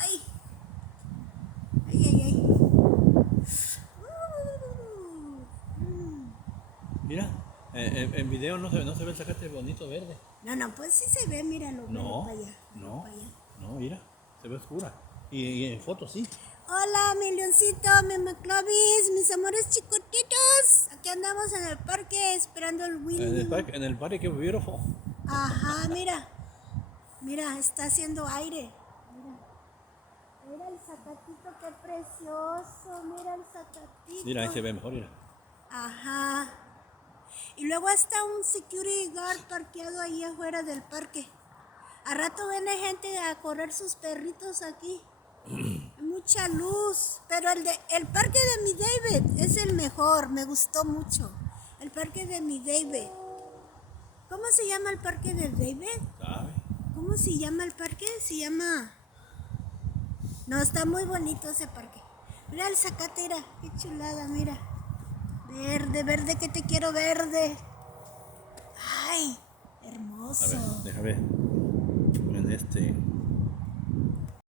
Ay, ay, ay, ay. Mira, en video no se ve el zacate bonito verde. No, no, pues sí se ve, míralo, velo No, para allá, velo no, para allá. no, mira, se ve oscura. Y en fotos sí. Hola, mi leoncito, mi McLovis, mis amores chicotitos. Aquí andamos en el parque esperando el Winnie. En el parque que vieron. Ajá, mira. Mira, está haciendo aire. Mira. Mira el zacatito, qué precioso. Mira el Mira, ahí se zacatito. ve mejor, mira. Ajá. Y luego está un security guard parqueado ahí afuera del parque. A rato viene gente a correr sus perritos aquí. Mucha luz. Pero el parque de mi David es el mejor. Me gustó mucho. El parque de mi David. ¿Cómo se llama el parque de David? ¿Sabe? ¿Cómo se llama el parque? Se llama... No, está muy bonito ese parque. Mira el zacatera, qué chulada, mira. Verde, verde, que te quiero verde. Ay, A hermoso. ver, déjame ver. En este.